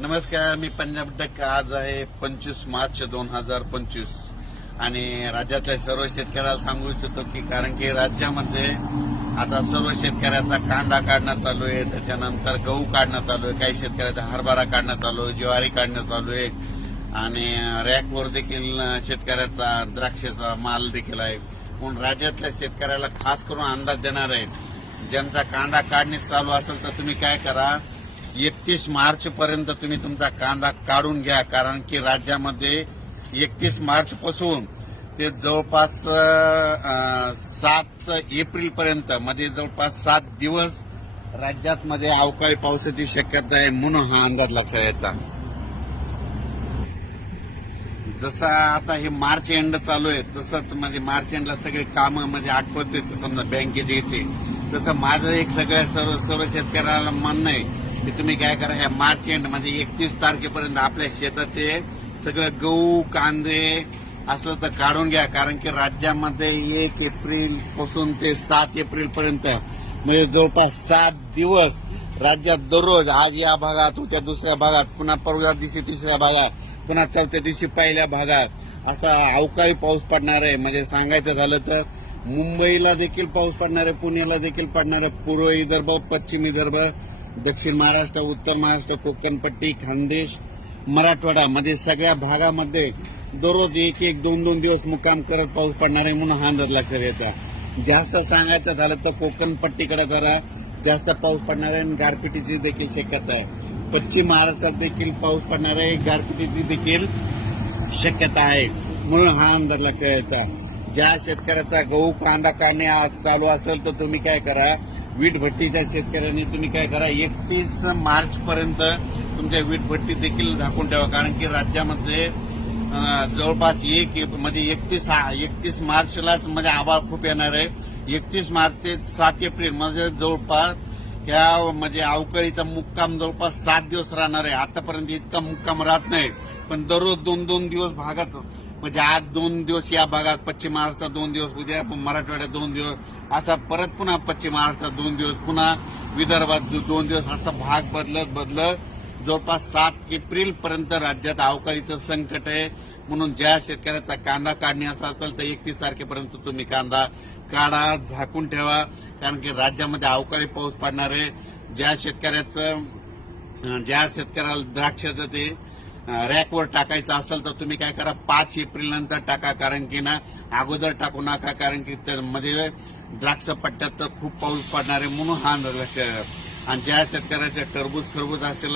नमस्कार मी पंजाब डक आज आहे पंचवीस मार्च दोन हजार पंचवीस. आणि राज्यातल्या सर्व शेतकऱ्याला सांगू इच्छितो की कारण की राज्यामध्ये आता सर्व शेतकऱ्याचा कांदा काढणं चालू आहे त्याच्यानंतर गहू काढणं चालू आहे काही शेतकऱ्याचा हरभरा काढणं चालू आहे ज्वारी काढणं चालू आहे. आणि रॅकवर देखील शेतकऱ्याचा द्राक्षाचा माल देखील आहे. म्हणून राज्यातल्या शेतकऱ्याला खास करून अंदाज देणार आहे ज्यांचा कांदा काढणे चालू असेल तर तुम्ही काय करा एकतीस मार्च पर्यंत तुम्ही तुमचा कांदा काढून घ्या कारण की राज्यामध्ये एकतीस मार्च पासून ते जवळपास सात एप्रिल पर्यंत म्हणजे जवळपास सात दिवस राज्यात मध्ये अवकाळी पावसाची शक्यता आहे म्हणून हा अंदाज लक्षात यायचा. जसा आता हे मार्च एंड चालू आहे तसंच म्हणजे मार्च एंडला सगळे कामं म्हणजे आठवत येते समजा बँकेचे याचे. तसं माझं एक सगळ्या सर्व सर्व शेतकऱ्याला म्हणणं आहे की तुम्ही काय करा ह्या मार्च एंड म्हणजे एकतीस तारखेपर्यंत आपल्या शेताचे सगळं गहू कांदे असलं तर काढून घ्या. कारण की राज्यामध्ये एक एप्रिलपासून ते सात एप्रिल पर्यंत म्हणजे जवळपास सात दिवस राज्यात दररोज आज या भागात उद्या दुसऱ्या भागात पुन्हा परवा दिवशी तिसऱ्या भागात पुन्हा चौथ्या दिवशी पहिल्या भागात. असा अवकाळी पाऊस पडणार आहे. म्हणजे सांगायचं झालं तर मुंबईला देखील पाऊस पडणार आहे पुण्याला देखील पडणार आहे. पूर्व विदर्भ पश्चिम विदर्भ दक्षिण महाराष्ट्र उत्तर महाराष्ट्र कोकणपट्टी खानदेश मराठवाडा मध्ये सगळ्या भागामध्ये दररोज एक एक दोन दोन दिवस मुक्काम करत पाऊस पडणार आहे म्हणून हा अंदाज लक्षात घ्यायचा जास्त सांगायचं झालं तर कोकणपट्टीकडे जरा जास्त पाऊस पडणार आहे आणि गारपिटीची देखील शक्यता आहे. पश्चिम महाराष्ट्रात देखील पाऊस पडणार आहे गारपिटीची देखील शक्यता आहे म्हणून हा अंदाज लक्षात यायचा ज्या शेतकऱ्याचा गहू कांदा काढणे आज चालू असेल तर तुम्ही काय करा वीट भट्टीच्या शेतकऱ्यांनी तुम्ही काय करा एकतीस मार्च पर्यंत तुमच्या वीट भट्टी देखील झाकून ठेवा. कारण की राज्यामध्ये जवळपास एक एप- म्हणजे एकतीस एकतीस मार्चलाच म्हणजे आभाळ खूप येणार आहे. एकतीस मार्च ते सात एप्रिल म्हणजे जवळपास या म्हणजे अवकाळीचा मुक्काम जवळपास सात दिवस राहणार आहे. आतापर्यंत इतका मुक्काम राहत नाही. पण दररोज दोन दोन दिवस भागात म्हणजे आज दोन दिवस या भागात पश्चिम महाराष्ट्रात दोन दिवस उद्या मराठवाड्यात दोन दिवस. असा परत पुन्हा पश्चिम महाराष्ट्रात दोन दिवस पुन्हा विदर्भात दोन दिवस असा भाग बदलत बदलत जवळपास सात एप्रिल पर्यंत राज्यात अवकाळीचं संकट आहे. म्हणून ज्या शेतकऱ्याचा कांदा काढणे असा असेल तर एकतीस तारखेपर्यंत तुम्ही कांदा काढा झाकून ठेवा. कारण की राज्यामध्ये अवकाळी पाऊस पडणार आहे. ज्या शेतकऱ्याचं ज्या शेतकऱ्याला द्राक्षाचं ते रॅकवर टाकायचं असेल तर तुम्ही काय करा पाच एप्रिल नंतर टाका कारण की ना अगोदर टाकू नका कारण की मध्ये द्राक्ष पट्ट्यात तर खूप पाऊस पडणार आहे म्हणून हा अंदाज आणि ज्या शेतकऱ्याचे टरबूज खरबूज असेल